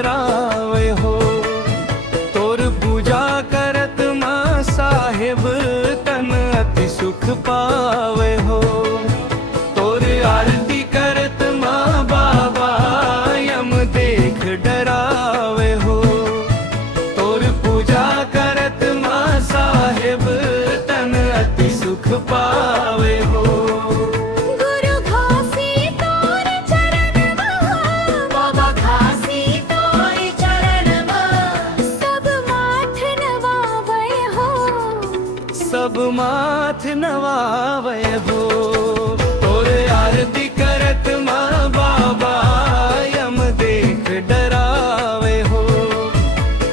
डरावे हो। तोर पूजा करत माँ साहेब तन अति सुख पावे हो। तोर आरती करत माँ बाबा यम देख डरावे हो। तोर पूजा करत माँ साहेब तन अति सुख पावे हो। गुरु घासी तोर चरण बाबा घासी तोर चरण सब माथ नवावे हो। सब माथ नवावे हो। तोर आरती करत माँ बाबा यम देख डरावे हो।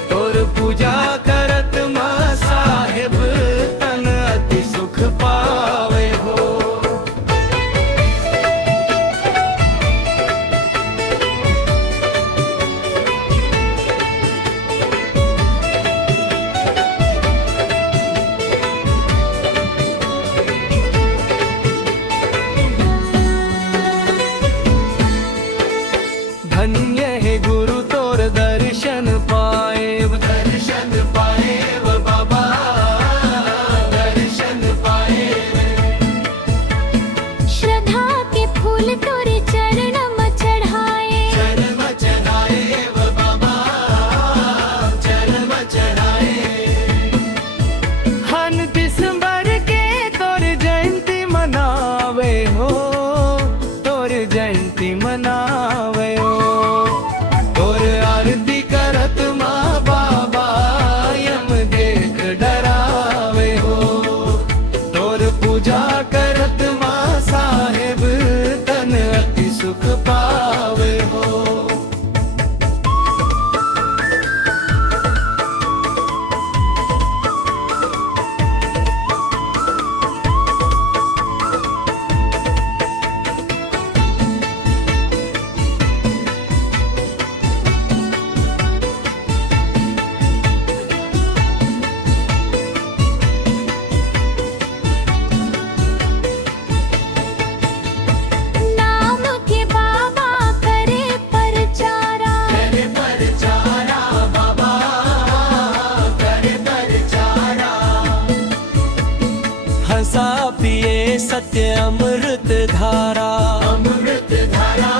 तोर पूजा करत माँ साहेब तन अति सुख पावे हो। धन्य है गुरु तोर दर्शन पाए। दर्शन पाए बाबा दर्शन पाए। श्रद्धा के फूल तोरे चरण में चढ़ाए। चरण चढ़ाए बाबा चरण चढ़ाए। हन दिसंबर के तोर जयंती मनावे हो। तोर जयंती मनावे हो। तोर आरती करत माँ बाबा यम देख डरावे हो। तोर पूजा करत माँ साहेब तन अति सुख पावे हो। नाम के बाबा करे परचारा। करे परचारा बाबा करे परचारा। हंसा पिए सत्य अमृत धारा। अमृत धारा